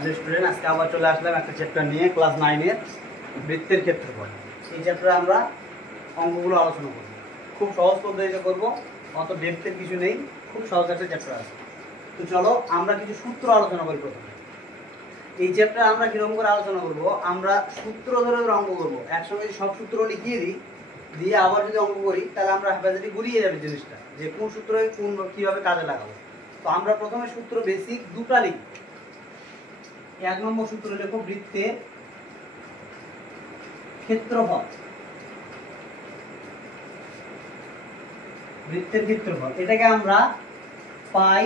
Hello student, আজকে আবার চলে আসলাম একটা চ্যাপ্টার নিয়ে, ক্লাস 9 এর বৃত্তের ক্ষেত্রফল। এই চ্যাপ্টারে আমরা অঙ্কগুলো আলোচনা করব। খুব সহজ পদ্ধতিতে করব, অত ডেপথের কিছু নেই, খুব সহজ একটা চ্যাপ্টার আছে। তো চলো আমরা কিছু সূত্র আলোচনা করি। প্রথমে এই চ্যাপ্টারে আমরা কিরকম করে আলোচনা করব, আমরা সূত্র ধরে ধরে অঙ্ক করব। একসঙ্গে সব সূত্র লিখিয়ে দিই, দিয়ে আবার যদি অঙ্ক করি তাহলে আমরা হ্যাপাজালি গুলিয়ে যাবে জিনিসটা, যে কোন সূত্র কোন কীভাবে কাজে লাগাবো। তো আমরা প্রথমে সূত্র বেসিক দুটা লিখি। 1 নম্বর সূত্র লেখো বৃত্তের ক্ষেত্রফল। বৃত্তের ক্ষেত্রফল এটাকে আমরা পাই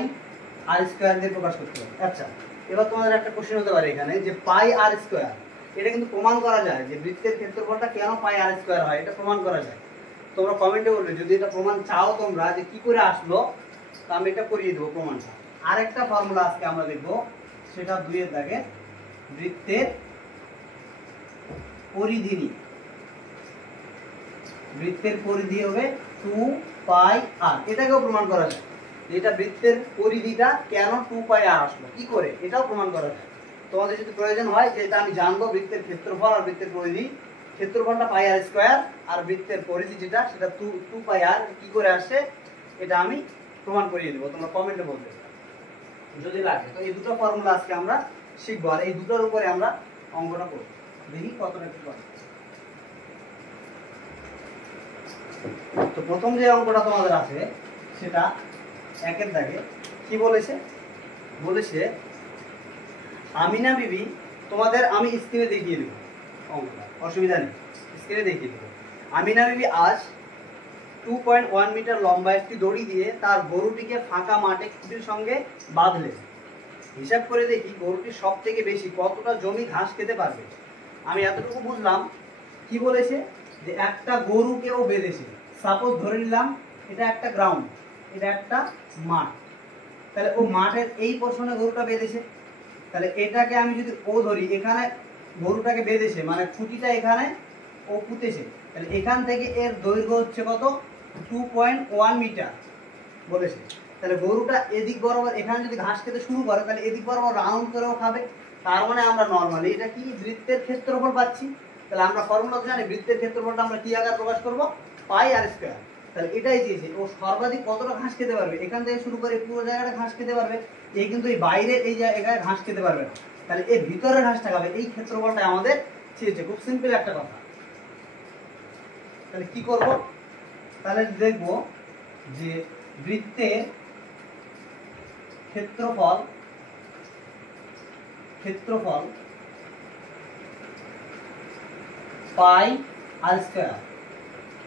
আর স্কয়ার দিয়ে প্রকাশ করতে পারি। আচ্ছা, এবার তোমাদের একটা কোশ্চেন হতে পারে এখানে, যে পাই আর স্কয়ার এটা কিন্তু প্রমাণ করা যায় যে বৃত্তের ক্ষেত্রফলটা কেন পাই আর স্কয়ার হয়, এটা প্রমাণ করা যায়। তোমরা কমেন্টে বলবে যদি এটা প্রমাণ চাও তোমরা, যে কি করে আসলো, তো আমি এটা করিয়ে দেবো প্রমাণটা। আরেকটা ফর্মুলা আজকে আমরা দেখবো, সেটা 2 এর দাগে বৃত্তের পরিধি নিয়ে। বৃত্তের পরিধি হবে 2 পাই আর। এটাকেও প্রমাণ করা যায়, এটা বৃত্তের পরিধিটা কেন 2 পাই আর আসলো, কি করে, এটাও প্রমাণ করা যায়। তোমাদের যদি প্রয়োজন হয় যে এটা আমি জানবো বৃত্তের ক্ষেত্রফল আর বৃত্তের পরিধি, ক্ষেত্রফলটা পাই আর স্কয়ার আর বৃত্তের পরিধি যেটা সেটা 2 পাই আর, কি করে আসে এটা আমি প্রমাণ করিয়ে দেবো। তোমরা কমেন্টে বলবে যদি লাগে। তো এই দুটো ফর্মুলা আজকে আমরা শিখবো, আর এই দুটোর উপরে আমরা অঙ্কটা করবো। দেখি কতটা কি পারে। তো প্রথম যে অঙ্কটা তোমাদের আছে সেটা 1 এর দাগে কি বলেছে, বলেছে আমিনা বিবি, তোমাদের আমি স্ক্রিনে দেখিয়ে দেবো অঙ্কটা, অসুবিধা নেই, স্ক্রিনে দেখিয়ে দেবো। আমিনা বিবি আজ 2.1 মিটার লম্বা একটি দড়ি দিয়ে তার গরুটিকে ফাঁকা মাঠে খুঁটির সঙ্গে বাঁধলেন। হিসাব করে দেখি গরুটি সব থেকে বেশি কতটা জমি ঘাস খেতে পারবে। আমি এতটুকু বুঝলাম, কি বলেছে, যে একটা গরুকেও বেঁধেছে। সাপোজ ধরে নিলাম এটা একটা গ্রাউন্ড, এটা একটা মাঠ, তাহলে ও মাঠের এই পোর্শনে গরুটা বেঁধেছে। তাহলে এটাকে আমি যদি ও ধরি, এখানে গরুটাকে বেঁধেছে মানে খুঁটিটা এখানে ও পুঁতেছে, তাহলে এখান থেকে এর দৈর্ঘ্য হচ্ছে কত, 2.1 মিটার বলেছে। তাহলে গরুটা এদিক বরাবর এখানে যদি ঘাস খেতে শুরু করে, তাহলে এদিক বরাবর রাউন্ড করেও খাবে। তার মানে আমরা নর্মালি এটা কি বৃত্তের ক্ষেত্রফল পাচ্ছি। তাহলে আমরা ফর্মুলা জানি বৃত্তের ক্ষেত্রফলটা আমরা কি আকারে প্রকাশ করব, পাই আর স্কয়ার। তাহলে এটাই চেয়েছে ও সর্বাধিক কতটা ঘাস খেতে পারবে, এখান থেকে শুরু করে পুরো জায়গাটা ঘাস খেতে পারবে। এই কিন্তু এই বাইরের এই জায়গায় ঘাস খেতে পারবে না, তাহলে এর ভিতরে ঘাসটা খাবে। এই ক্ষেত্রফলটা আমাদের চেয়েছে, খুব সিম্পল একটা কথা। তাহলে কি করব, তাহলে দেখব যে বৃত্তের ক্ষেত্রফল পাই আর স্কয়ার,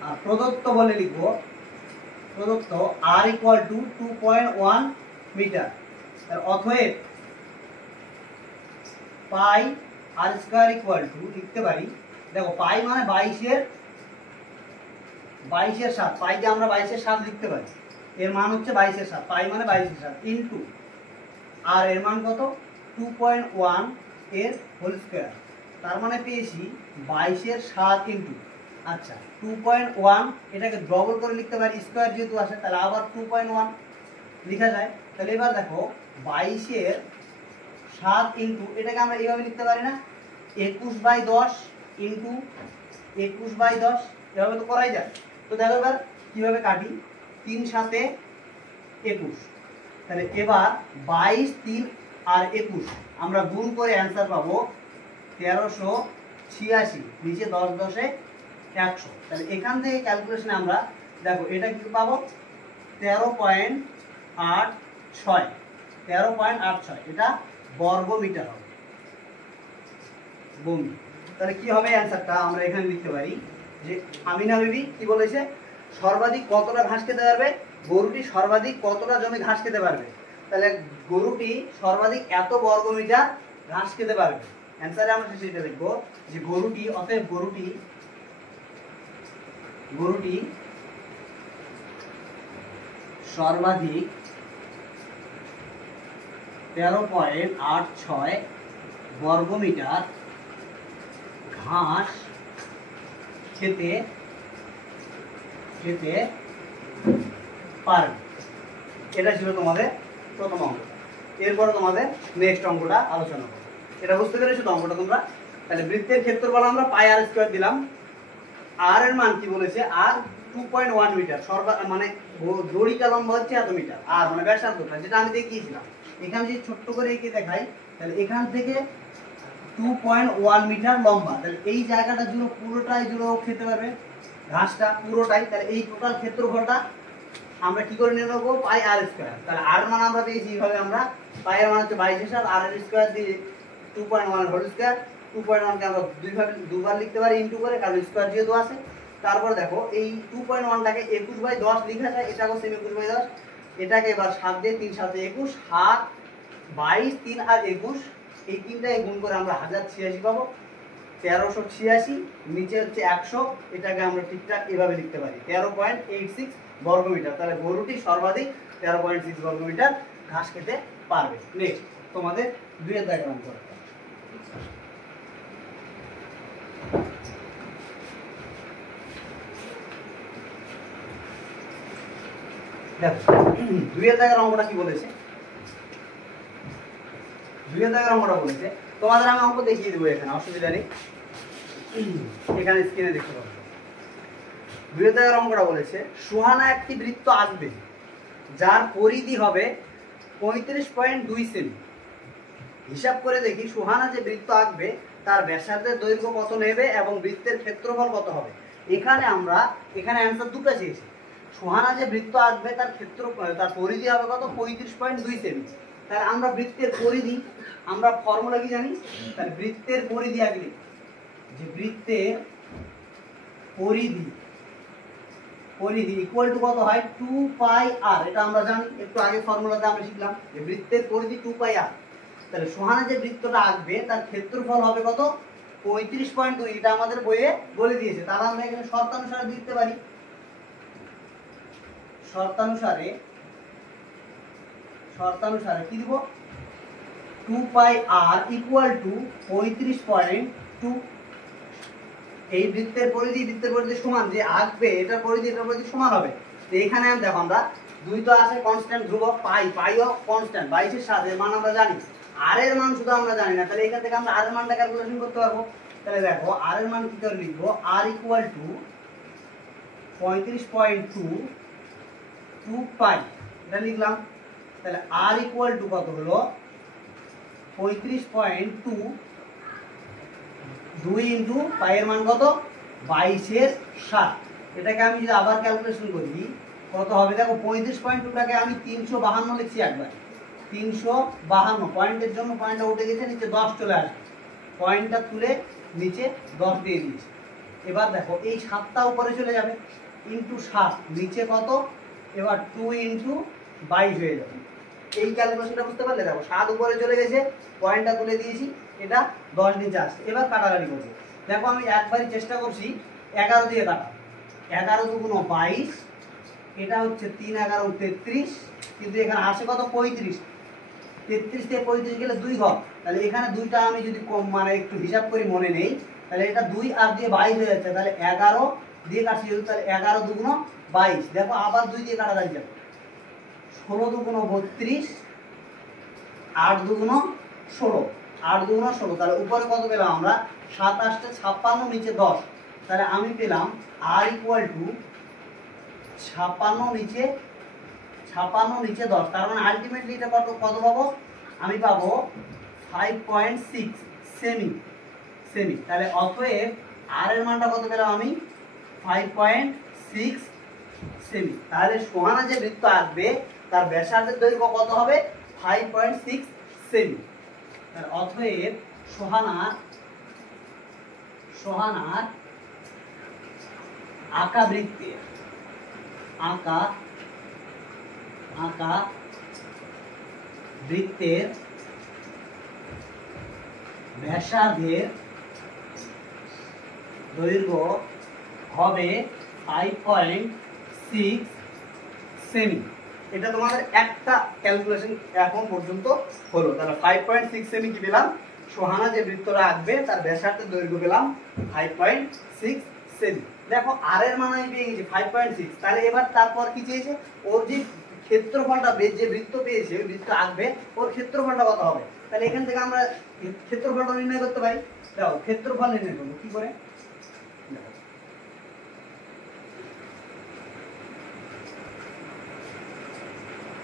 আর প্রদত্ত বলে লিখব, প্রদত্ত আর ইকুয়াল টু 2.1 মিটার। অতএব pi r square equal to লিখতে পারি, দেখো পাই মানে 22 এর 7, পাইকে আমরা 22 এর 7 লিখতে পারি। এর মান হচ্ছে 22 এর 7, পাই মানে 22 এর 7 ইনটু, আর এর মান কত, 2.1 এর হোল স্কয়ার। তার মানে পেয়েছি 22 এর 7 ইনটু, আচ্ছা 2.1, এটাকে ডবল করে লিখতে পারি, স্কয়ার যেহেতু আসে তাহলে আবার 2.1 লেখা যায়। তাহলে এবার দেখো 22 এর 7 ইনটু, এটাকে আমরা এইভাবে লিখতে পারি না, 21/10 ইনটু 21/10, এভাবে তো করাই যায়। তো দেখো এবার কিভাবে কাটি, 3 7 21, তাহলে এবার 22 3 আর 21 আমরা গুণ করে অ্যান্সার পাবো 1386, নিচে 10 10 100। তাহলে এখান থেকে ক্যালকুলেশনে আমরা দেখো এটা কি পাবো, 13.86, এটা বর্গ মিটার হবে, বমি। তাহলে কি হবে অ্যান্সারটা, আমরা এখানে লিখতে পারি যে আমিনা বিবি কি বলেছে, সর্বাধিক কতটা ঘাস খেতে পারবে, গরুটি সর্বাধিক কতটা জমি ঘাস খেতে পারবে। তাহলে গরুটি সর্বাধিক এত বর্গ মিটার ঘাস খেতে পারবে। অ্যান্সারে আমরা সেটা লিখবো যে গরুটি, অতএব গরুটি সর্বাধিক 13.86 বর্গ মিটার ঘাস খেতে পারবে। এটা ছিল তোমাদের প্রথম অঙ্ক। এরপরে তোমাদের নেক্সট অঙ্কটা আলোচনা করব। এটা বুঝতে পেরেছো তো অঙ্কটা তোমরা? তাহলে বৃত্তের ক্ষেত্রফল আমরা পাই আর স্কয়ার দিলাম। আর এর মান কি বলেছে? আর 2.1 মিটার, মানে দড়িটা লম্বা হচ্ছে এত মিটার, আর মানে ব্যাসার্ধটা যেটা আমি দেখিয়েছিলাম। এখানে যদি ছোট্ট করে এঁকে দেখাই, তাহলে এখান থেকে 2.1 মিটার লম্বা। তাহলে এই জায়গাটা জুড়ে পুরোটাই জুড়ে খেতে পারবে ঘাসটা পুরোটাই। তাহলে এই টোটাল ক্ষেত্রফলটা আমরা কি করে নিয়ে নেবো? পাই আর স্কয়ার। তাহলে আর মান আমরা পেয়েছি এইভাবে, আমরা পাই এর মান হচ্ছে 22 আর এর স্কয়ার দিয়ে 2.1 হোল স্কয়ার। 2.1 কে আমরা দুবার লিখতে পারি ইনটু করে, কারণ স্কয়ার যেহেতু আছে। তারপর দেখো এই 2.1টাকে 21/10 লেখা যায়, এটাকে সেম 21/10। এটাকে এবার 7 দিয়ে 3 7 21, 7 22 3 আর 21, এই তিনটাকে গুণ করে আমরা 1086 পাবো। 1386 নিচে হচ্ছে 100, এটাকে আমরা ঠিকঠাক এভাবে লিখতে পারি 13.86 বর্গমিটার। তাহলে গরুটি সর্বাধিক 13.6 বর্গমিটার ঘাস খেতে পারবে। নেক্সট তোমাদের 2 এর ডায়াগ্রাম করতে হবে। দেখো 2 এর দাগের অঙ্কটা কি বলেছে? 2 এর দাগের অঙ্কটা বলেছে, তোমাদের আমি অঙ্ক দেখিয়ে দেবো, এখানে অসুবিধা নেই, এখানে স্ক্রিনে দেখতে পাবো। 2 এর দাগের অঙ্কটা বলেছে, সুহানা একটি বৃত্ত আঁকবে যার পরিধি হবে 35.2 সেমি। হিসাব করে দেখি সুহানা যে বৃত্ত আঁকবে তার ব্যাসার্ধের দৈর্ঘ্য কত নেবে এবং বৃত্তের ক্ষেত্রফল কত হবে। এখানে অ্যান্সার দুটো চেয়েছি। সুহানা যে বৃত্ত আঁকবে তার পরিধি হবে কত? 35.2 সেমি। তাহলে আমরা বৃত্তের পরিধি, আমরা ফর্মুলা কি জানি? তাহলে বৃত্তের পরিধি আগে, যে বৃত্তের পরিধি ইকুয়াল টু কত হয়? 2 পাই আর। এটা আমরা জানি, একটু আগে ফর্মুলাতে আমরা শিখলাম যে বৃত্তের পরিধি 2 পাই আর। তাহলে সুহানা যে বৃত্তটা আঁকবে তার ক্ষেত্রফল হবে কত? 35.2। এটা আমাদের বইয়ে বলে দিয়েছে। তাহলে আমরা এখানে শর্তানুসারে দিতে পারি। শর্তানুসারে কি দিব? 2 পাই আর ইকুয়াল টু 35.2। এই বৃত্তের পরিধি সমান, যে আঁকবে এটার পরিধি সমান হবে। তো এখানে দেখো আমরা 2 তো আছে কনস্ট্যান্ট ধ্রুবক, পাইও কনস্ট্যান্ট 22 এর সাথে মান আমরা জানি, আর এর মান শুধু আমরা জানি না। তাহলে এখান থেকে আমরা আর এর মানটা ক্যালকুলেশন করতে পারবো। তাহলে দেখো আর এর মান কি করে লিখবো? আর ইকুয়াল টু 35.2 2 পাই, এটা লিখলাম। তাহলে আর ইকুয়াল টু কত হলো? 35.2 2 ইন্টু পাই এর মান কত? 22 এর 7। এটাকে আমি যদি আবার ক্যালকুলেশন করি কত হবে? দেখো 35.2টাকে আমি 352 লিখছি একবার। 352 পয়েন্টের জন্য পয়েন্টটা উঠে গেছে, নিচে 10 চলে আসবে, পয়েন্টটা তুলে নিচে 10 দিয়ে দিয়েছি। এবার দেখো এই 7টা উপরে চলে যাবে, ইন্টু 7 নিচে কত? এবার 2 ইন্টু 22 হয়ে যাবে। এই ক্যালকুলেশনটা বুঝতে পারলে? দেখো 7 উপরে চলে গেছে, পয়েন্টটা তুলে দিয়েছি, এটা 10 নিচে আসছে। এবার কাটাকাটি করবো। দেখো আমি একবারই চেষ্টা করছি 11 দিয়ে কাটা। 11 দুগুণ 22, এটা হচ্ছে 3 11 33, কিন্তু এখানে আসে কত? 35। 33 থেকে 35 গেলে 2 ঘর। তাহলে এখানে 2টা আমি যদি মানে একটু হিসাব করি, মনে নেই, তাহলে এটা 2 আর দিয়ে 22 হয়ে যাচ্ছে। তাহলে 11 দিয়ে কাটছি, তাহলে 11 দুগুণ 22। দেখো আবার 2 দিয়ে কাটাকাটি যাবে, 16 দুগুণ 32, 8 দুগুণ 16, 8 দুগুণ 16। তাহলে উপরে কত পেলাম আমরা? 7 আসছে 56, নিচে 10। তাহলে আমি পেলাম আর ইকুয়াল টু 56 নিচে 10। তার মানে আলটিমেটলি এটা কত পাবো? আমি পাবো 5.6 সেমি। তাহলে অতএব আর এর মানটা কত পেলাম আমি? 5.6 সেমি। তাহলে সুহানা যে বৃত্ত আঁকবে তার ব্যাসার্ধের দৈর্ঘ্য কত হবে? 5.6 সেমি। তাহলে অতএব সুহানার আঁকা বৃত্তের ব্যাসার্ধের দৈর্ঘ্য হবে 5.6 সেমি। এটা তোমাদের একটা ক্যালকুলেশন এখন পর্যন্ত হলো। তাহলে 5.6 সেমি কি পেলাম? সুহানা যে বৃত্তটা আঁকবে তার ব্যাসার্ধের দৈর্ঘ্য পেলাম 5.6 সেমি। দেখো আর এর মান আমি পেয়ে গেছি 5.6। তাহলে এবার তারপর কি চেয়েছে? ওর যে ক্ষেত্রফলটা, যে বৃত্ত পেয়েছে, বৃত্ত আঁকবে, ওর ক্ষেত্রফলটা কত হবে? তাহলে এখান থেকে আমরা ক্ষেত্রফলটা নির্ণয় করতে পারি। দেখো ক্ষেত্রফল নির্ণয় করবো কি করে,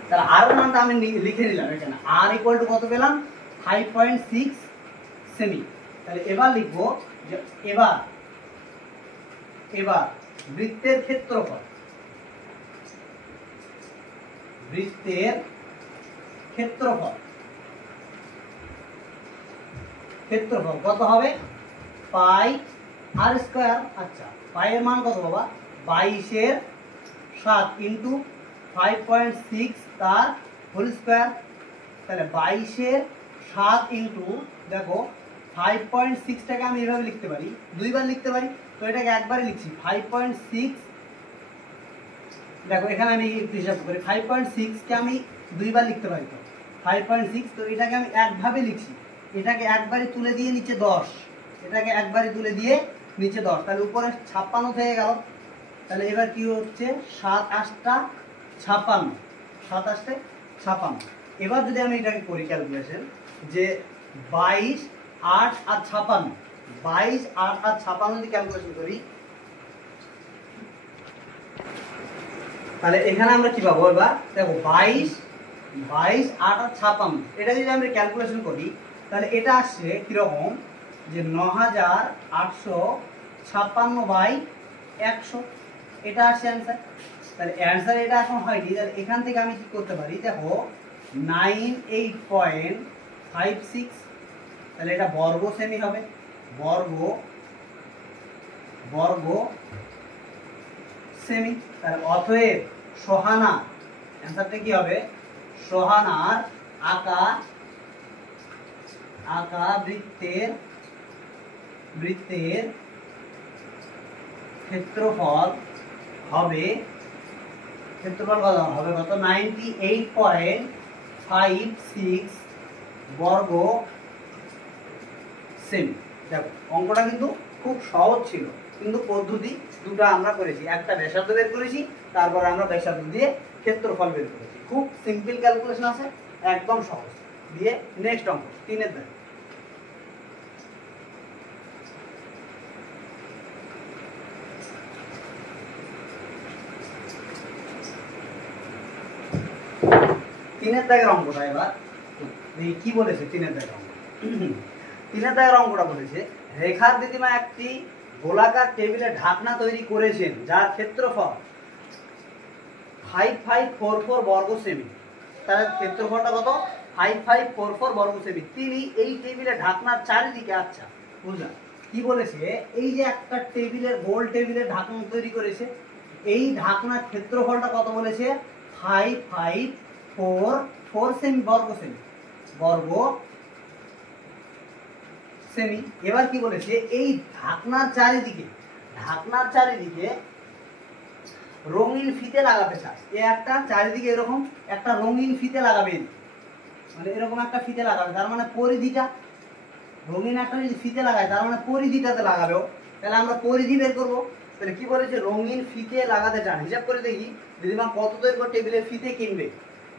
তাহলে আর এর মানটা আমি লিখে নিলাম এখানে, আর ইকুয়াল টু কত পেলাম 5.6 সেমি। তাহলে এবার লিখবো যে এবার বৃত্তের ক্ষেত্রফল, বৃত্তের ক্ষেত্রফল কত হবে পাই আর স্কয়ার। আচ্ছা পাই এর মান কত বাবা 22/7 ইন্টু 5.6 তার হোল স্কয়ার। তাহলে 22/7 ইন্টু দেখো 5.6টাকে আমি এভাবে লিখতে পারি, দুইবার লিখতে পারি, তো এটাকে একবারে লিখছি 5.6। দেখো এখানে আমি হিসাব করি 5.6 কে আমি দুইবার লিখতে পারি, তো 5.6, তো এটাকে আমি একভাবে লিখছি, এটাকে একবারে তুলে দিয়ে নিচে 10, এটাকে একবারে তুলে দিয়ে নিচে 10, তাহলে উপরে 56 থেকে গেল। তাহলে এবার কি হচ্ছে 7 8টা 56, 7 8টে 56। এবার যদি আমি এটাকে করি ক্যালকুলেশন যে 22 8 আর 56, 22 8 আর 56 যদি ক্যালকুলেশন করি, তাহলে এখানে আমরা কি পাবো এবার দেখো 22 8 আর 56, এটা যদি আমরা ক্যালকুলেশন করি তাহলে এটা আসছে কিরকম যে 9856/100, এটা আসছে অ্যান্সার। তাহলে অ্যান্সার এটা এখন হয়নি, তাহলে এখান থেকে আমি কি করতে পারি দেখো 98.56, তাহলে এটা বর্গ সেমি হবে, বর্গ সেমি। তাহলে অতএব সোহানা, অ্যান্সারটা কি হবে সোহানার আঁকা বৃত্তের ক্ষেত্রফল হবে কত কত 98.56 বর্গ সেমি। দেখো অঙ্কটা কিন্তু খুব সহজ ছিল, কিন্তু পদ্ধতি দুটো আমরা করেছি, একটা ব্যাসার্ধ বের করেছি, তারপর আমরা ব্যাসার্ধ দিয়ে ক্ষেত্রফল বের করেছি। খুব সিম্পল ক্যালকুলেশন আছে, একদম সহজ। দিয়ে নেক্সট অঙ্ক 3-এর দাগ। তিনের দাগের অঙ্কটা এবার কি বলেছে, তিনের দাগের অঙ্ক, তিনের দাগের অঙ্কটা বলেছে রেখার দিদিমা একটি গোলাকার টেবিলে ঢাকনা তৈরি করেছেন যার ক্ষেত্রফল 5544 বর্গ সেমি। তার ক্ষেত্রফলটা কত 5544 বর্গ সেমি। তিনি এই টেবিলে ঢাকনার চারিদিকে, আচ্ছা বুঝলাম কি বলেছে, এই যে একটা টেবিলের গোল টেবিলের ঢাকনা তৈরি করেছে, এই ঢাকনার ক্ষেত্রফলটা কত বলেছে 5544 সেমি, বর্গ সেমি। এবার কি বলেছে এই ঢাকনার চারিদিকে রঙিন ফিতে লাগাতে চায়, একটা চারিদিকে এরকম একটা রঙিন ফিতে লাগাবেন, মানে এরকম একটা ফিতে লাগাবে, তার মানে পরিধিটা রঙিন একটা যদি ফিতে লাগায় তার মানে পরিধিটাতে লাগাবেও, তাহলে আমরা পরিধি বের করবো। তাহলে কি বলেছে রঙিন ফিতে লাগাতে চান, হিসাব করে দেখি দিদিমা কত দৈর্ঘ্য টেবিলের ফিতে কিনবে।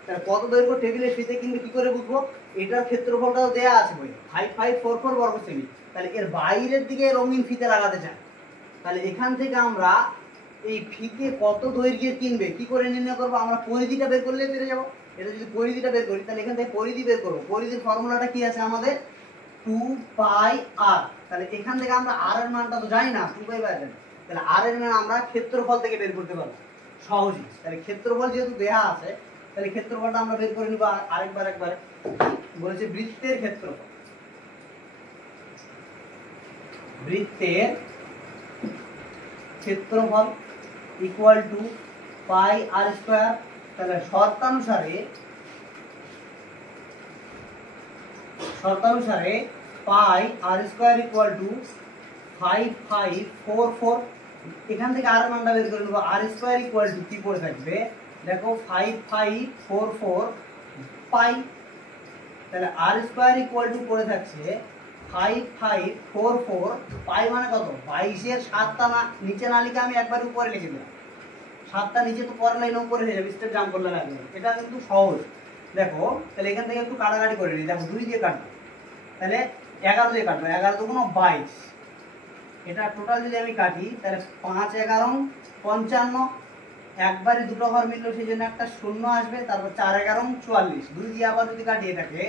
তাহলে কত দৈর্ঘ্য টেবিলের ফিতে কিনবে কি করে বুঝবো, এটার ক্ষেত্রফলটাও দেয়া আছে বই 5544 বর্গ সেমি। তাহলে এর বাইরের দিকে রঙিন ফিতে লাগাতে চান, তাহলে এখান থেকে আমরা এই ফিতে কত দৈর্ঘ্যের কিনবে কি করে নির্ণয় করবো, আমরা পরিধিটা বের করলে পেরে যাবো। এটা যদি পরিধিটা বের করি তাহলে এখান থেকে পরিধি বের করবো, পরিধির ফর্মুলাটা কি আছে আমাদের 2πr। তাহলে এখান থেকে আমরা আর এর মানটা তো জানি না, 2πr জানি, তাহলে আর এর মান আমরা ক্ষেত্রফল থেকে বের করতে পারবো সহজেই। তাহলে ক্ষেত্রফল যেহেতু দেয়া আছে তাহলে ক্ষেত্রফলটা আমরা বের করে নিব একবারে বলেছে বৃত্তের ক্ষেত্রফল equal to pi r square. তাহলে শর্তানুসারে pi r square equal to 5544। এখান থেকে আর মানটা বের করে নেব, আর স্কয়ার ইকুয়াল টু কি পড়ে থাকবে দেখো 5544 পাই। তাহলে আর স্কয়ার ইকুয়াল টু পড়ে থাকছে 5544 পাই মানে কত 22-এর 7টা না নিচে না লিখে আমি একবার উপরে লিখে দিলাম, 7টা নিচে তো পরের লাইনে উপরে হয়ে যাবে, স্টেপ জাম্প করলে লাগবে, এটা কিন্তু সহজ। দেখো তাহলে এখান থেকে একটু কাটাকাটি করে নিই। দেখো 2 দিয়ে কাটবো, তাহলে 11 দিয়ে কাটবো, 11 দুগুণ 22। এটা টোটাল যদি আমি কাটি তাহলে 5 11 55, একবারে দুটো ঘর মিললো সেই জন্য একটা শূন্য আসবে, তারপর 4 11 44। 2 দিয়ে আবার যদি কাটি এটাকে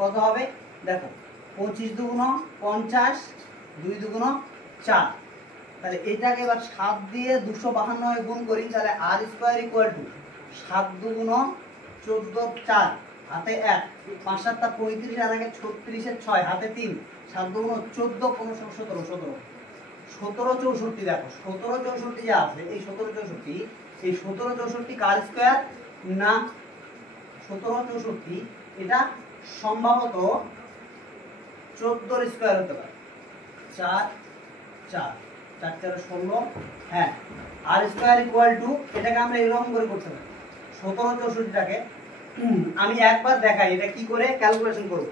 কত হবে দেখো, 25 দুগুণ 50, 2 দুগুণ 4। তাহলে এটাকে এবার 7 দিয়ে 252 গুণ করি, তাহলে আর স্কোয়ার ইকুয়াল টু 7 দুগুণ 14 4 হাতে 1, 5 7 35 আর 1 36 এর 6 হাতে 3, 7 দুগুণ 14 15 17 17 17 64। দেখো 17 64 যা আছে, এই 17 64, এই 17 64 কার স্কোয়ার না, 17 64 এটা সম্ভবত 14 এর স্কোয়ার হতে পারে। 4 4 4 4 16, হ্যাঁ আর স্কোয়ার ইকুয়াল টু, এটাকে আমরা এরকম করে করতে পারি 17 64টাকে আমি একবার দেখাই এটা কি করে ক্যালকুলেশন করব।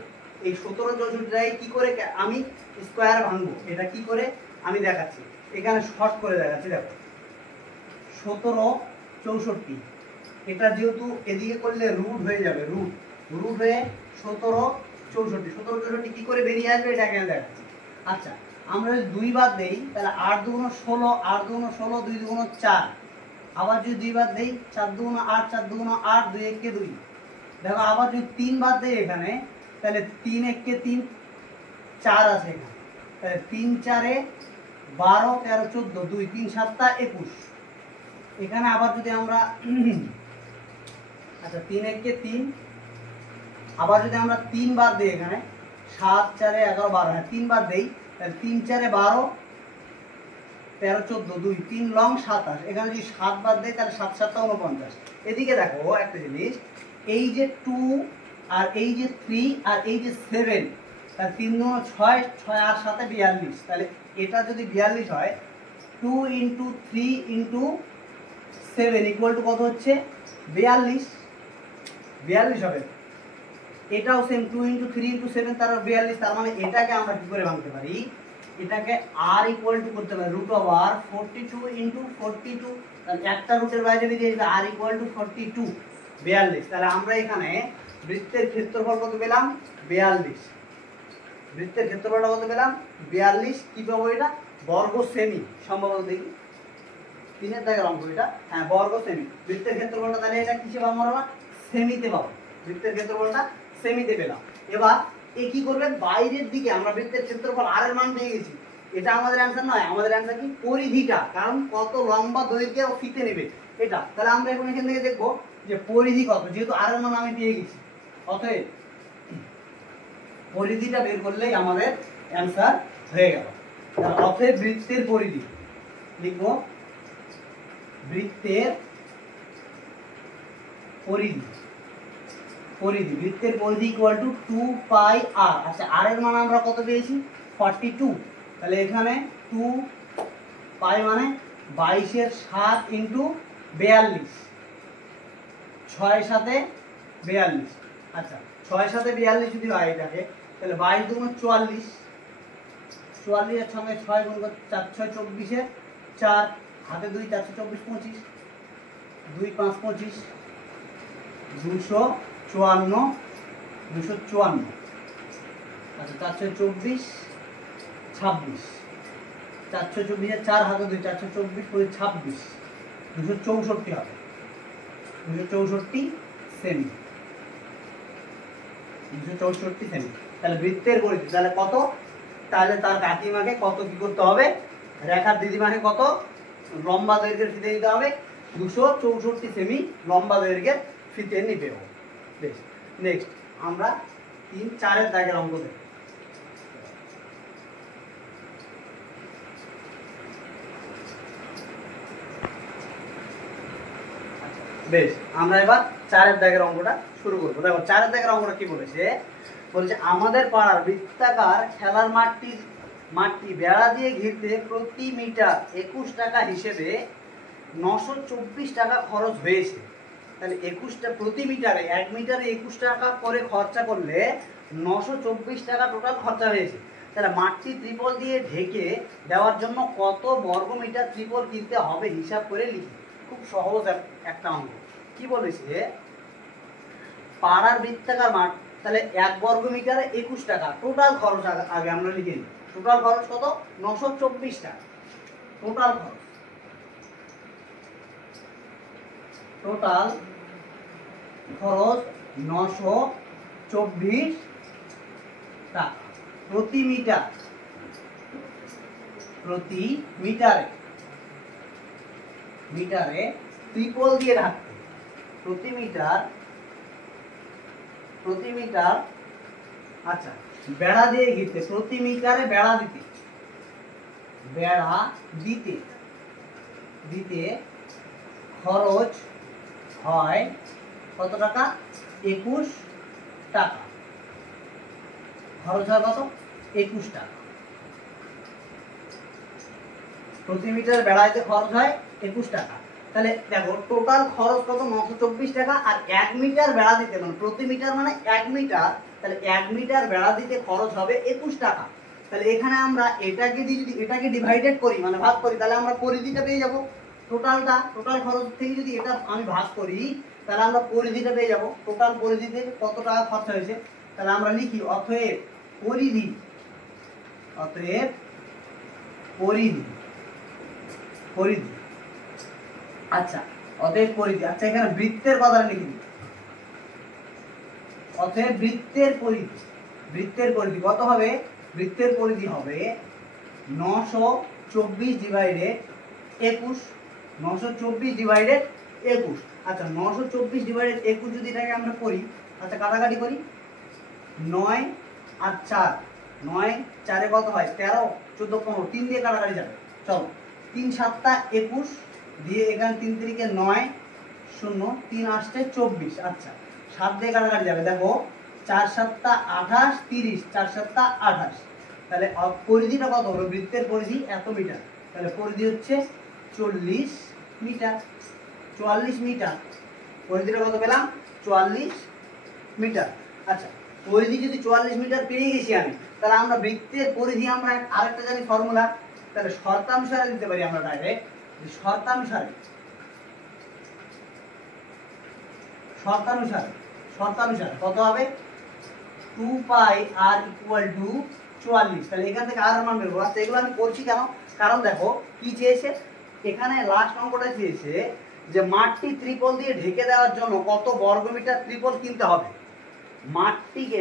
এই 17 64টাকে কি করে আমি স্কোয়ার ভাঙবো এটা কি করে আমি দেখাচ্ছি, এখানে শর্ট করে দেখাচ্ছি। দেখো 17 64, এটা যেহেতু এদিকে করলে রুট হয়ে যাবে, রুট হয়ে 17 64, 17 64 কি করে বেরিয়ে আসবে এটা এখানে দেখাচ্ছি। আচ্ছা আমরা যদি 2 বাদ দেই তাহলে 8 দুগুণ 16, 8 দুগুণ 16, 2 দুগুণ 4। আবার যদি 2 বাদ দেই 4 দুগুণ 8, 4 দুগুণ 8, 2 1 কে 2। দেখো আবার যদি 3 বাদ দেই এখানে তাহলে 3 1 কে 3, 4 আছে এখানে, তাহলে 3 4 এ 12 13 14, 2 3 7 21। এখানে আবার যদি আমরা আচ্ছা 3 1 কে 3, আবার যদি আমরা 3 বাদ দেই এখানে 7 4 এ 11 12, হ্যাঁ 3 বাদ দেই তাহলে 3 4 এ 12 13 14, 2 3 লং 27। এখানে যদি 7 বাদ দেই তাহলে 7 7 49। এদিকে দেখো একটা জিনিস, এই যে 2 আর এই যে 3 আর এই যে 7, তাহলে 3 2 6 6 আর 7 42। তাহলে এটা যদি 42 হয় 2 ইন্টু 3 ইন্টু 7 ইকুয়াল টু কত হচ্ছে 42 হবে। এটাও সেম 2 ইন্টু 3 ইন্টু 7 তার 42। তার মানে এটাকে আমরা কি করে ভাঙতে পারি, এটাকে আর ইকুয়াল টু করতে পারি রুট ওভার 42 ইন্টু 42, তাহলে একটা রুটের বাইরে বেরিয়ে আসবে আর ইকুয়াল টু 42 42। তাহলে আমরা এখানে বৃত্তের ক্ষেত্রফল কত পেলাম 42, বৃত্তের ক্ষেত্রফলটা কত পেলাম 42। কি পাবো এটা বর্গ সেমি, সম্ভবত দেখি 3 দাগের অঙ্ক এটা, হ্যাঁ বর্গ সেমি। বৃত্তের ক্ষেত্রফলটা তাহলে এটা কিসে পাবো আমরা সেমিতে পাবো, বৃত্তের ক্ষেত্রফলটা সেমিতে পেলাম। এবার এ কি করবে বাইরের দিকে, আমরা বৃত্তের ক্ষেত্রফল আর এর মান পেয়ে গেছি, এটা আমাদের অ্যান্সার নয়, আমাদের অ্যান্সার কি পরিধিটা, কারণ কত লম্বা দৈর্ঘ্যে ও ফিতে নেবে এটা। তাহলে আমরা এখন এখান থেকে দেখবো যে পরিধি কত, যেহেতু আর এর মান আমি পেয়ে গেছি, অতএব পরিধিটা বের করলেই আমাদের অ্যান্সার হয়ে গেল। অতএব বৃত্তের পরিধি লিখবো, বৃত্তের পরিধি, বৃত্তের পরিধি ইকুয়াল টু 2 পাই আর। আচ্ছা আর এর মান আমরা কত পেয়েছি 42, তাহলে এখানে 2 পাই মানে 22 এর 7 ইন্টু 42, 6 7 42। আচ্ছা 6 7 42 যদি হয় এটাকে, তাহলে 22 দুগুণ 44, 44 এর সঙ্গে 6 গুণ 4 6 24 এর 4 হাতে 2 4 24 25, 2 5 25, 254 254। আচ্ছা 424 26, 424 এর 4 হাতে 2 424 করে 26, 264 হবে, 264 সেমি, 264 সেমি। তাহলে বৃত্তের পরিধি তাহলে কত, তাহলে তার কাকিমাকে কত কি করতে হবে, রেখার দিদিমাকে কত লম্বা দৈর্ঘ্যের ফিতে দিতে হবে 264 সেমি লম্বা দৈর্ঘ্যের ফিতে নিবে। বেশ, নেক্সট আমরা 3 4 এর দাগের অঙ্ক দেখব। বেশ, আমরা এবার 4 এর দাগের অঙ্কটা শুরু করব। দেখো 4 এর দাগের অঙ্কটা কি বলেছে, বলেছে আমাদের পাড়ার বৃত্তাকার খেলার মাঠটি বেড়া দিয়ে ঘিরতে প্রতি মিটার 21 টাকা হিসেবে 924 টাকা খরচ হয়েছে। তাহলে 21টা প্রতি মিটারে, 1 মিটারে 21 টাকা করে খরচা করলে 924 টাকা টোটাল খরচা হয়েছে। তাহলে মাঠটি ত্রিপল দিয়ে ঢেকে দেওয়ার জন্য কত বর্গ মিটার ত্রিপল কিনতে হবে হিসাব করে লিখি। খুব সহজ একটা অঙ্ক। কি বলেছে পাড়ার বৃত্তাকার মাঠ, তাহলে 1 বর্গ মিটারে 21 টাকা। টোটাল খরচ আগে আমরা লিখে নিই। টোটাল খরচ কত? 924 টাকা। টোটাল খরচ, টোটাল খরচ 924 টাকা প্রতি মিটার। প্রতি মিটারে, মিটারে ত্রিপল দিয়ে ঢাকতে, প্রতি মিটার, প্রতি মিটার, আচ্ছা বেড়া দিয়ে ঘিরতে, প্রতি মিটারে বেড়া দিতে, বেড়া দিতে, দিতে খরচ হয় কত টাকা? 21 টাকা। খরচ হয় কত? 21 টাকা। প্রতি মিটার বেড়াইতে খরচ হয় 21 টাকা। তাহলে দেখো টোটাল খরচ কত? 924 টাকা। আর 1 মিটার বেড়া দিতে, মানে প্রতি মিটার মানে 1 মিটার, তাহলে 1 মিটার বেড়া দিতে খরচ হবে 21 টাকা। তাহলে এখানে আমরা এটাকে দিয়ে যদি এটাকে ডিভাইডেড করি, মানে ভাগ করি, তাহলে আমরা পরিধিটা পেয়ে যাব। টোটালটা, টোটাল খরচ থেকে যদি এটা আমি ভাগ করি, তাহলে আমরা পরিধিটা পেয়ে যাব। টোটাল পরিধিতে কত টাকা খরচ হয়েছে, তাহলে আমরা লিখি অতএব পরিধি, অতএব পরিধি, পরিধি, আচ্ছা অতএব পরিধি, আচ্ছা এখানে বৃত্তের কথা লিখে দিই। অতএব বৃত্তের পরিধি, বৃত্তের পরিধি কত হবে? বৃত্তের পরিধি হবে 924 ডিভাইডেড 21, 924 ডিভাইডেড 21। আচ্ছা 924 ডিভাইডেড 21 যদি এটাকে আমরা করি, আচ্ছা কাটাকাটি করি, 9 আর 4, 9 4 কত হয়? 13, 14, 15, 3 দিয়ে কাটাকাটি যাবে। চলো 3 7 21 দিয়ে এখানে 3 3 9, 0 3 আসছে 24। আচ্ছা 7 দিয়ে কাটাকাটি যাবে, দেখো 4 7 28, 30, 4 7 28। তাহলে পরিধিটা কত হবে? বৃত্তের পরিধি এত মিটার, তাহলে পরিধি হচ্ছে 40 মিটার। 44 মিটার। পরিধিটা কত পেলাম? 44 মিটার। আচ্ছা পরিধি যদি 44 মিটার পেয়ে গেছি আমি, তাহলে আমরা বৃত্তের পরিধি আমরা আরেকটা জানি ফর্মুলা, তাহলে শর্তানুসারে দিতে পারি আমরা ডাইরেক্ট। শর্তানুসারে, শর্তানুসারে, শর্তানুসারে কত হবে? 2 পাই r ইকুয়াল টু 44। তাহলে এখান থেকে আর মান বের করব। আচ্ছা এগুলো আমি করছি কেন? কারণ দেখো কি চেয়েছে এখানে, লাস্ট অঙ্কটা চেয়েছে যে মাঠটি ত্রিপল দিয়ে ঢেকে দেওয়ার জন্য কত বর্গমিটার ত্রিপল কিনতে হবে। মাঠটিকে,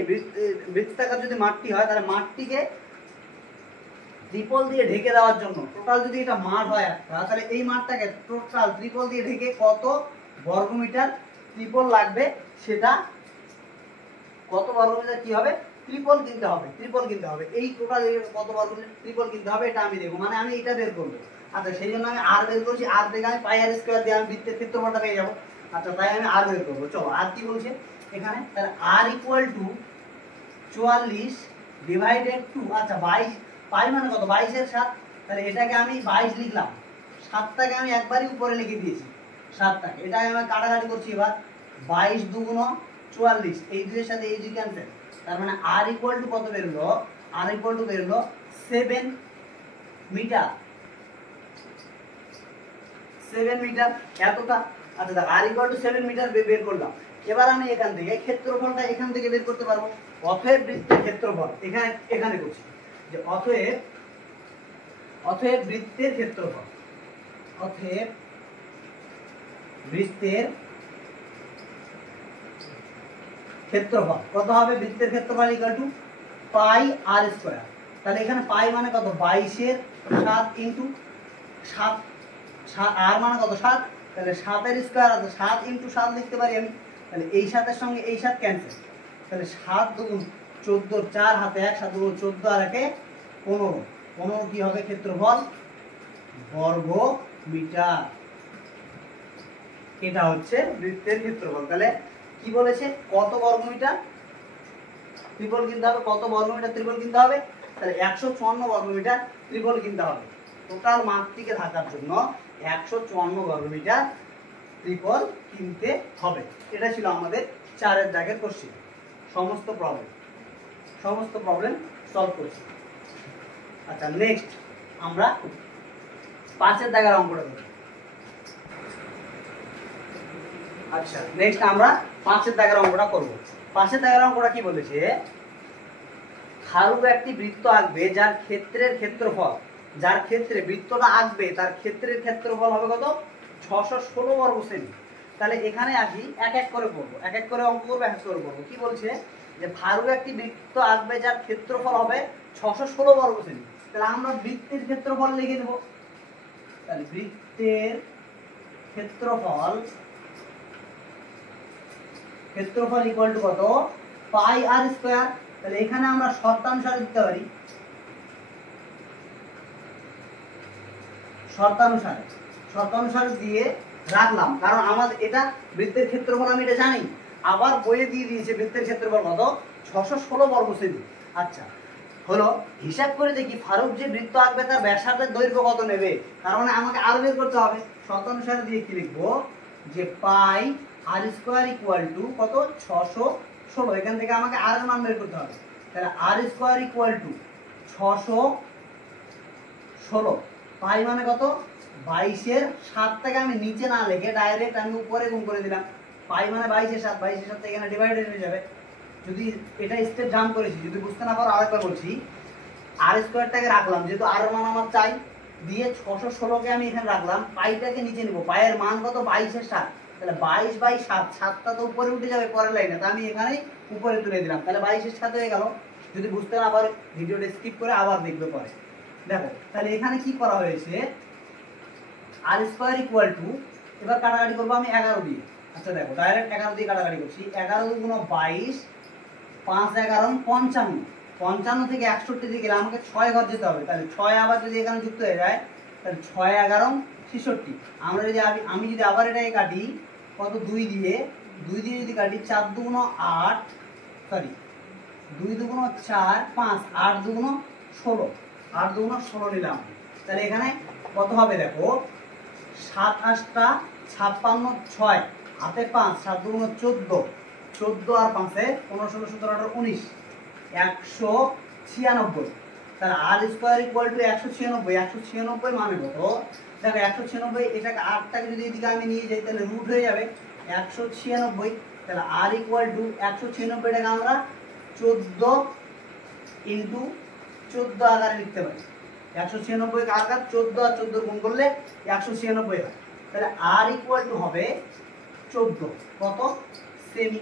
বৃত্তাকার যদি মাঠটি হয়, তাহলে মাঠটিকে ত্রিপল দিয়ে ঢেকে দেওয়ার জন্য টোটাল যদি এটা মাঠ হয় একটা, তাহলে এই মাঠটাকে টোটাল ত্রিপল দিয়ে ঢেকে কত বর্গমিটার ত্রিপল লাগবে, সেটা কত বর্গমিটার কি হবে? ত্রিপল কিনতে হবে, ত্রিপল কিনতে হবে। এই টোটাল কত বর্গমিটার ত্রিপল কিনতে হবে এটা আমি দেখবো, মানে আমি এটা বের করবো। আচ্ছা সেই জন্য আমি আর বের করছি। আর থেকে আমি পাই আর স্কোয়ার দিয়ে আমি বৃত্তের ক্ষেত্রফলটা পেয়ে যাবো। আচ্ছা তাই আমি আর বের করবো। চলো আর কি বলছে এখানে, তাহলে আর ইকুয়াল টু 44 ডিভাইডেড 2। আচ্ছা 22 পাই মানে কত? 22 এর 7। তাহলে এটাকে আমি 22 লিখলাম, 7টাকে আমি একবারই উপরে লিখে দিয়েছি, 7টাকে। এটা আমি কাটাকাটি করছি এবার, 22 2 44, এই দুইয়ের সাথে এই দুই ক্যান্সেল। তার মানে আর ইকুয়াল টু কত বেরোলো? আর ইকুয়াল টু বেরোলো 7 মিটার, 7 মিটার এতটা। আচ্ছা দেখ আর ইকুয়াল টু 7 মিটার বের করলাম। এবার আমি এখান থেকে ক্ষেত্রফলটা এখান থেকে বের করতে পারবো। অতএব বৃত্তের ক্ষেত্রফল এখানে এখানে করছি যে অতএব, অতএব বৃত্তের ক্ষেত্রফল, অতএব বৃত্তের ক্ষেত্রফল কত হবে? বৃত্তের ক্ষেত্রফল equal to pi r square. তাহলে এখানে পাই মানে কত? 22 এর 7 ইনটু 7, আর মানে কত? 7। তাহলে 7 এর স্কয়ার আছে, 7 ইনটু 7 লিখতে পারি আমি। তাহলে এই 7 এর সঙ্গে এই 7 ক্যান্সেল। তাহলে 7 দুগুণ 14, 4 হাতে 1, 7 দুগুণ 14 আর 1 15। 15 কি হবে ক্ষেত্রফল? বর্গ মিটার। এটা হচ্ছে বৃত্তের ক্ষেত্রফল। তাহলে কি বলেছে? কত বর্গমিটার ত্রিপল কিনতে হবে? কত বর্গমিটার ত্রিপল কিনতে হবে? তাহলে 154 বর্গমিটার ত্রিপল কিনতে হবে। টোটাল মাঠটিকে ঢাকার জন্য 154 বর্গমিটার ত্রিপল কিনতে হবে। এটা ছিল আমাদের 4 এর দাগের কোশ্চেন। সমস্ত প্রবলেম সলভ করছি। আচ্ছা নেক্সট আমরা 5 এর দাগের অঙ্কটা দেখব। আচ্ছা নেক্সট আমরা 5 দাগের অঙ্কটা করব। 5 দাগের অঙ্কটা কি বলেছে, খারুক একটি বৃত্ত আঁকবে যার ক্ষেত্রের ক্ষেত্রফল, যার ক্ষেত্রে বৃত্তটা আঁকবে তার ক্ষেত্রের ক্ষেত্রফল হবে কত, 616 বর্গ সেমি। তাহলে এখানে আসি, এক এক করে পড়বো, এক এক করে অঙ্ক করবো, এক এক করে পড়বো। কি বলছে যে ফারুক একটি বৃত্ত আঁকবে যার ক্ষেত্রফল হবে 616 বর্গ সেমি। তাহলে আমরা বৃত্তের ক্ষেত্রফল লিখে দেবো। তাহলে বৃত্তের ক্ষেত্রফল, ক্ষেত্রফল ইকুয়াল টু কত, পাই আর স্কয়ার। তাহলে এখানে আমরা শর্তানুসারে দিতে পারি, শর্তানুসারে, শর্তানুসারে দিয়ে রাখলাম, কারণ আমাদের এটা বৃত্তের ক্ষেত্রফল আমি এটা জানি। আবার বইয়ে দিয়ে দিয়েছে বৃত্তের ক্ষেত্রফল কত, 616 বর্গ সেমি। আচ্ছা হলো, হিসাব করে দেখি ফারুক যে বৃত্ত আঁকবে তার ব্যাসার্ধের দৈর্ঘ্য কত নেবে, তার মানে আমাকে আর বের করতে হবে। শর্তানুসারে দিয়ে কি লিখবো, যে পাই আর স্কয়ার ইকুয়াল টু কত, 616। এখান থেকে আমাকে আর এর মান বের করতে হবে। তাহলে আর স্কয়ার ইকুয়াল টু 616, পাই মানে কত, 22-এর 7 থেকে আমি নিচে না লিখে ডাইরেক্ট আমি উপরে গুণ করে দিলাম। পাই মানে 22-এর 7, 22-এর 7 এখানে ডিভাইডেড হয়ে যাবে। যদি এটা স্টেপ জাম্প করেছি, যদি বুঝতে না পারো আরেকবার বলছি, আর স্কয়ারটাকে রাখলাম, যেহেতু আর মান আমার চাই, দিয়ে 616কে আমি এখানে রাখলাম, পাইটাকে নিচে নিব, পায়ের মান কত, 22-এর 7। তাহলে 22/7, 7টা তো উপরে উঠে যাবে পরের লাইনে, তা আমি এখানেই উপরে তুলে দিলাম। তাহলে 22-এর 7 হয়ে গেল। যদি বুঝতে না পারো ভিডিওটা স্কিপ করে আবার দেখবে পরে। দেখো তাহলে এখানে কি করা হয়েছে, আর স্কয়ার ইকুয়াল টু, এবার কাটাকাটি করবো আমি 11 দিয়ে। আচ্ছা দেখো ডাইরেক্ট 11 দিয়ে কাটাকাটি করছি, 11 গুণ 22, 5 11 55, 55 থেকে 61 দিয়ে গেলে আমাকে 6 ঘর যেতে হবে। তাহলে 6 আবার যদি এখানে যুক্ত হয়ে যায়, তাহলে 6 11 66। আমরা যদি আমি যদি আবার এটাকে কাটি কত, 2 দিয়ে যদি কাটি, 4 দুগুণ 8, সরি 2 দুগুণ 4, 5, 8 দুগুণ 16, 8 দুগুণ 16 নিলাম। তাহলে এখানে কত হবে দেখো, 7 8টা 56, 6 হাতে 5, 7 দুগুণ 14, 14 আর 5-এ 15 16 17 18 19, 196। তাহলে আর স্কয়ার ইকুয়াল টু 196, 196 মানে কত, দেখো 196, এটাকে 8টাকে যদি এদিকে আমি নিয়ে যাই তাহলে রুট হয়ে যাবে 196। তাহলে আর ইকুয়াল টু 196টাকে আমরা 14 ইন্টু 14 আকারে লিখতে পারি। 196 কে আকার 14 আর 14 গুণ করলে 196 হয়। তাহলে আর ইকুয়াল টু হবে 14 কত, সেমি।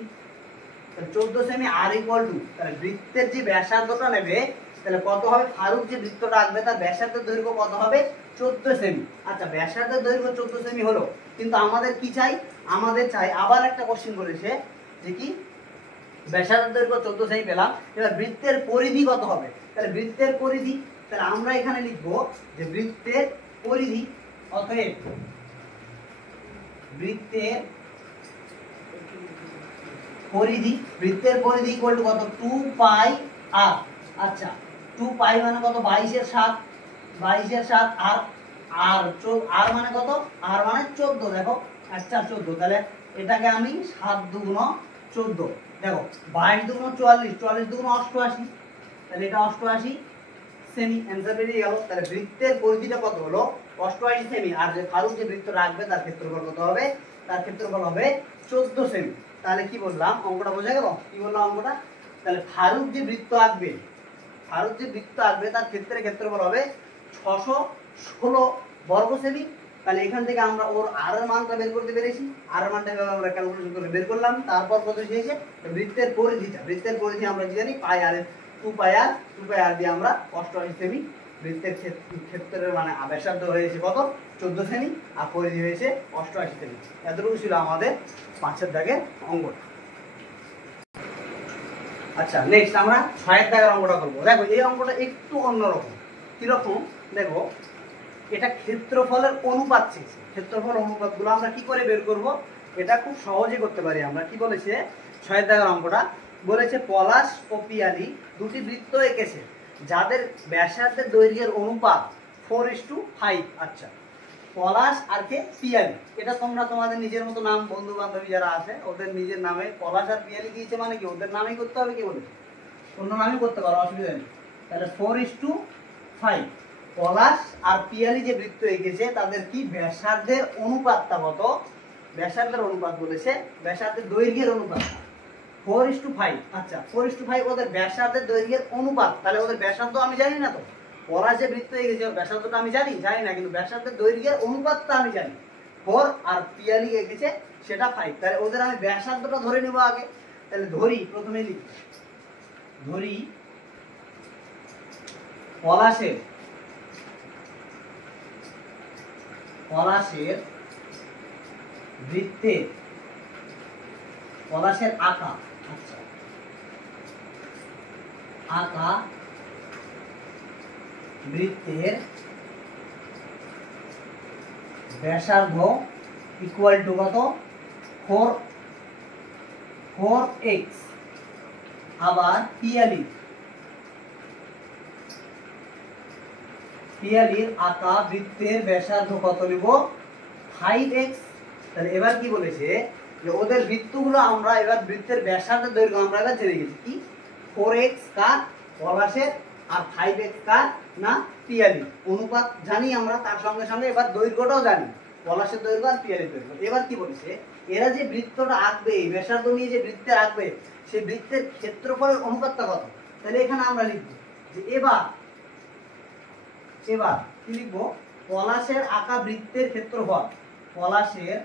14 সেমি আর ইকুয়াল টু, তাহলে বৃত্তের যে ব্যাসার্ধটা নেবে, তাহলে কত হবে, ফারুক যে বৃত্তটা আঁকবে তার ব্যাসার্ধের দৈর্ঘ্য কত হবে, 14 সেমি। আচ্ছা ব্যাসার্ধের দৈর্ঘ্য 14 সেমি হলো, কিন্তু আমাদের কি চাই, আমাদের চাই আবার একটা কোশ্চেন করেছে যে কি, ব্যাসার্ধের দৈর্ঘ্য 14 সেমি পেলাম, এবার বৃত্তের পরিধি কত হবে। তাহলে বৃত্তের পরিধি, তাহলে আমরা এখানে লিখবো যে বৃত্তের পরিধি, অতএব বৃত্তের পরিধি, বৃত্তের পরিধি ইকুয়াল টু কত, 2 পাই আর। আচ্ছা 2 পাই মানে কত, 22-এর 7, 22-এর 7 আর আর মানে কত, আর মানে 14, দেখো আচ্ছা 14। তাহলে এটাকে আমি 7 দুগুণ 14, দেখো 22 দুগুণ 44, 44 দুগুণ 88, তাহলে এটা 88 সেমি, অ্যান্সার বেরিয়ে গেল। তাহলে বৃত্তের পরিধিটা কত হলো, 88 সেমি। আর যে ফারুক যে বৃত্ত রাখবে তার ক্ষেত্রফল কত হবে, তার ক্ষেত্রফল হবে 14 সেমি। তাহলে কি বললাম, অঙ্কটা বোঝা গেল, কি বললাম অঙ্কটা। তাহলে ফারুক যে বৃত্ত আঁকবে, ফারুক যে বৃত্ত আঁকবে তার ক্ষেত্রের ক্ষেত্রফল হবে 616 বর্গ সেমি। তাহলে এখান থেকে আমরা ওর আর এর মানটা বের করতে পেরেছি, আর এর মানটা আমরা ক্যালকুলেশন করে বের করলাম। তারপর কত এসেছে, বৃত্তের পরিধিটা, বৃত্তের পরিধি আমরা জানি পাই আর, 2 পাই আর দিয়ে আমরা 88 সেমি, বৃত্তের ক্ষেত্রের মানে ব্যাসার্ধ হয়েছে কত, 14 সেমি, আর পরিধি হয়েছে 88 সেমি। এতটুকু ছিল আমাদের 5 দাগের অঙ্কটা। আচ্ছা নেক্সট আমরা 6 দাগের অঙ্কটা করবো। দেখো এই অঙ্কটা একটু অন্যরকম। কিরকম, দেখো এটা ক্ষেত্রফলের অনুপাত চেয়েছে। ক্ষেত্রফল অনুপাতগুলো আমরা কি করে বের করব, এটা খুব সহজে করতে পারি আমরা। কি বলেছে 6 দাগের অঙ্কটা, বলেছে পলাশ ও পিয়ালি দুটি বৃত্ত এঁকেছে যাদের ব্যাসার্ধের দৈর্ঘ্যের অনুপাত 4:5। আচ্ছা পলাশ আর কে, পিয়ালি, এটা তোমরা তোমাদের নিজের মতো নাম, বন্ধু বান্ধবী যারা আছে ওদের নিজের নামে পলাশ আর পিয়ালি দিয়েছে, মানে কি ওদের নামেই করতে হবে, কি বলেছে অন্য নামই করতে পারো, অসুবিধা নেই। তাহলে 4:5, পলাশ আর পিয়ালি যে বৃত্ত এঁকেছে তাদের কি ব্যাসার্ধের অনুপাতটা কত, ব্যাসার্ধের অনুপাত বলেছে, ব্যাসার্ধের দৈর্ঘ্যের অনুপাত 4:5। আচ্ছা 4:5 ওদের ব্যাসার্ধের দৈর্ঘ্যের অনুপাত, তাহলে ওদের ব্যাসার্ধ আমি জানি না তো, ওরা যে বৃত্ত এঁকেছে ব্যাসার্ধটা আমি জানি না, কিন্তু ব্যাসার্ধের দৈর্ঘ্যের অনুপাতটা আমি জানি 4, আর পিয়ালি এঁকেছে সেটা 5। তাহলে ওদের আমি ব্যাসার্ধটা ধরে নেব আগে। তাহলে ধরি, প্রথমে লিখি ধরি পলাশের বৃত্তের পলাশের আঁকা, আচ্ছা আঁকা বৃত্তের ব্যাসার্ধ ইকুয়াল টু কত? 4x। আবার পিয়ালির আঁকা বৃত্তের ব্যাসার্ধ কত নিব? 5x। তাহলে এবার কি বলেছে যে ওদের বৃত্তগুলো আমরা এবার বৃত্তের ব্যাসার্ধের দৈর্ঘ্য আমরা এবার জেনে গেছি কি 4x কার? পলাশের। আর 5x কার? না পিয়ালি। অনুপাত জানি আমরা, তার সঙ্গে সঙ্গে এবার দৈর্ঘ্যটাও জানি, পলাশের দৈর্ঘ্য আর পিয়ালির দৈর্ঘ্য। এবার কি বলেছে এরা যে বৃত্তটা আঁকবে, ব্যাসার্ধ নিয়ে যে বৃত্তে আঁকবে, সেই বৃত্তের ক্ষেত্রফলের অনুপাতটা কত? তাহলে এখানে আমরা লিখব যে এবার কি লিখবো? পলাশের আঁকা বৃত্তের ক্ষেত্রফল, পলাশের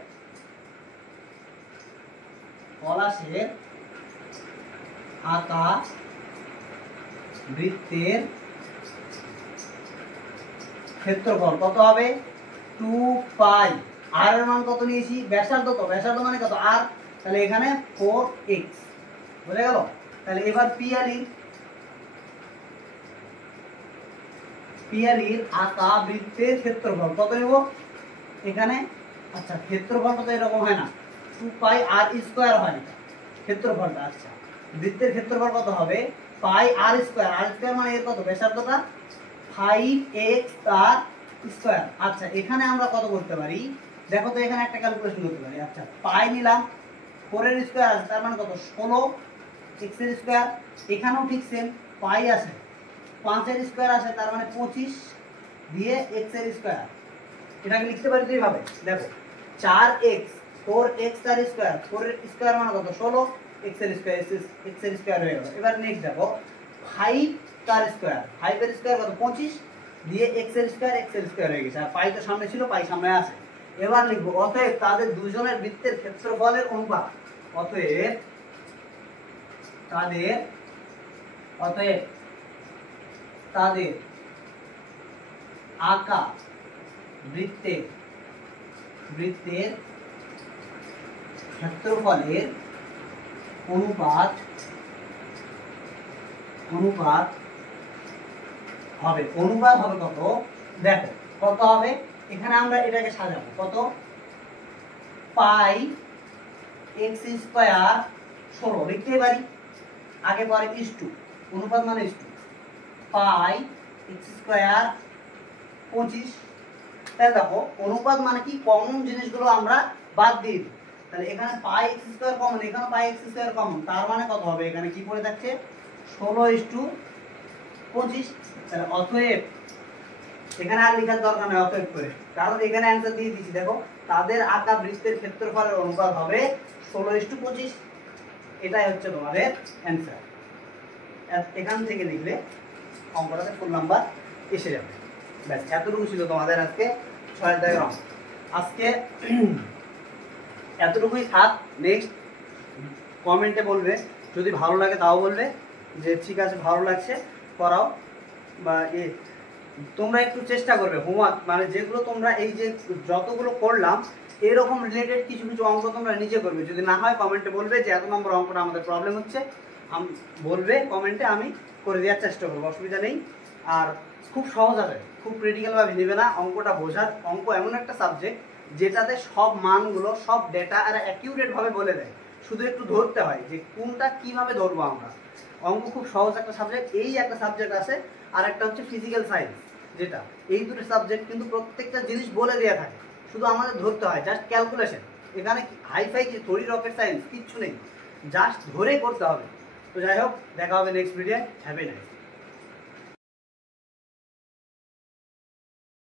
আঁকা বৃত্তের ক্ষেত্রফল কত হবে? 2π। আর এর মান কত নিয়েছি? ব্যাসার্ধ, তো ব্যাসার্ধ মানে কত? আর। তাহলে এখানে 4x বুঝে গেল। তাহলে এবার পিয়ালির আঁকা বৃত্তের ক্ষেত্রফল কত নেব এখানে? আচ্ছা ক্ষেত্রফলটা তো এরকম হয় না, 2πr² হয় না ক্ষেত্রফলটা। আচ্ছা বৃত্তের ক্ষেত্রফল কত হবে? πr²। r² মানে এর কত? ব্যাসার্ধটা 5x তার স্কয়ার। আচ্ছা এখানে আমরা কত করতে পারি দেখো তো, এখানে একটা ক্যালকুলেশন করতে পারি। আচ্ছা পাই নিলাম, 4 এর স্কয়ার আছে তার মানে কত? 16 x এর স্কয়ার। এখানেও ঠিক সেম, পাই আছে, 5 এর স্কয়ার আছে তার মানে 25 দিয়ে x এর স্কয়ার। এটাকে লিখতে পারি দুইভাবে, দেখো 4x 4x তার স্কয়ার, 4 এর স্কয়ার মানে কত? 16 x এর স্কয়ার হয়ে গেল। এবার নেক্সট দেখো 5 তার স্কয়ার, 5 এর স্কয়ার কত? 25 দিয়ে x এর স্কয়ার হয়ে গেছে। আর পাই তো সামনে ছিল, পাই সামনে আছে। এবার লিখবো অতএব তাদের দুজনের বৃত্তের ক্ষেত্রফলের অনুপাত, অতএব তাদের আঁকা বৃত্তের ক্ষেত্রফলের অনুপাত হবে কত? দেখো কত হবে, এখানে আমরা এটাকে সাজাবো কত? পাই x² 16 লিখতে পারি, আগে পরে ইস্টু, অনুপাত মানে ইস্টু, পাই x² 25। তাহলে দেখো অনুপাত মানে কি, কমন জিনিসগুলো আমরা বাদ দিয়ে দিই। তাহলে এখানে পাই x² কমন, এখানে পাই x² কমন, তার মানে কত হবে? এখানে কি পড়ে থাকছে? 16:25। তাহলে অতএব এখানে আর লেখার দরকার নেই অতএব করে, কারণ এখানে অ্যান্সার দিয়ে দিয়েছি। দেখো তাদের আঁকা বৃত্তের ক্ষেত্রফলের অনুপাত হবে 16:25। এটাই হচ্ছে তোমাদের অ্যান্সার। এখান থেকে লিখলে অঙ্কটাতে ফুল নাম্বার এসে যাবে। ব্যাস এতটুকু ছিল তোমাদের আজকে 6 দাগের অঙ্ক। আজকে এতটুকুই থাক। নেক্সট কমেন্টে বলবে, যদি ভালো লাগে তাও বলবে যে ঠিক আছে ভালো লাগছে করাও, বা তোমরা একটু চেষ্টা করবে হোমওয়ার্ক, মানে যেগুলো তোমরা এই যে যতগুলো করলাম এরকম রিলেটেড কিছু অঙ্ক তোমরা নিজে করবে। যদি না হয় কমেন্টে বলবে যে এত নম্বর অঙ্কটা আমাদের প্রবলেম হচ্ছে, বলবে কমেন্টে, আমি করে দেওয়ার চেষ্টা করবো, অসুবিধা নেই। আর খুব সহজ হবে, খুব ক্রিটিক্যালভাবে নেবে না অঙ্কটা বোঝার। অঙ্ক এমন একটা সাবজেক্ট যেটাতে সব মানগুলো, সব ডেটা আর অ্যাকিউরেটভাবে বলে দেয়, শুধু একটু ধরতে হয় যে কোনটা কিভাবে ধরবো আমরা। অঙ্ক খুব সহজ একটা সাবজেক্ট। এই একটা সাবজেক্ট আছে, আর একটা হচ্ছে ফিজিক্যাল সায়েন্স, যেটা এই দুটো সাবজেক্ট কিন্তু প্রত্যেকটা জিনিস বলে দেওয়া থাকে, শুধু আমাদের ধরতে হয়, জাস্ট ক্যালকুলেশন। এখানে হাইফাই কি থোড়ি রকেট সায়েন্স কিচ্ছু নেই, জাস্ট ধরে করতে হবে। তো যাই হোক, দেখা হবে next video. Have a nice.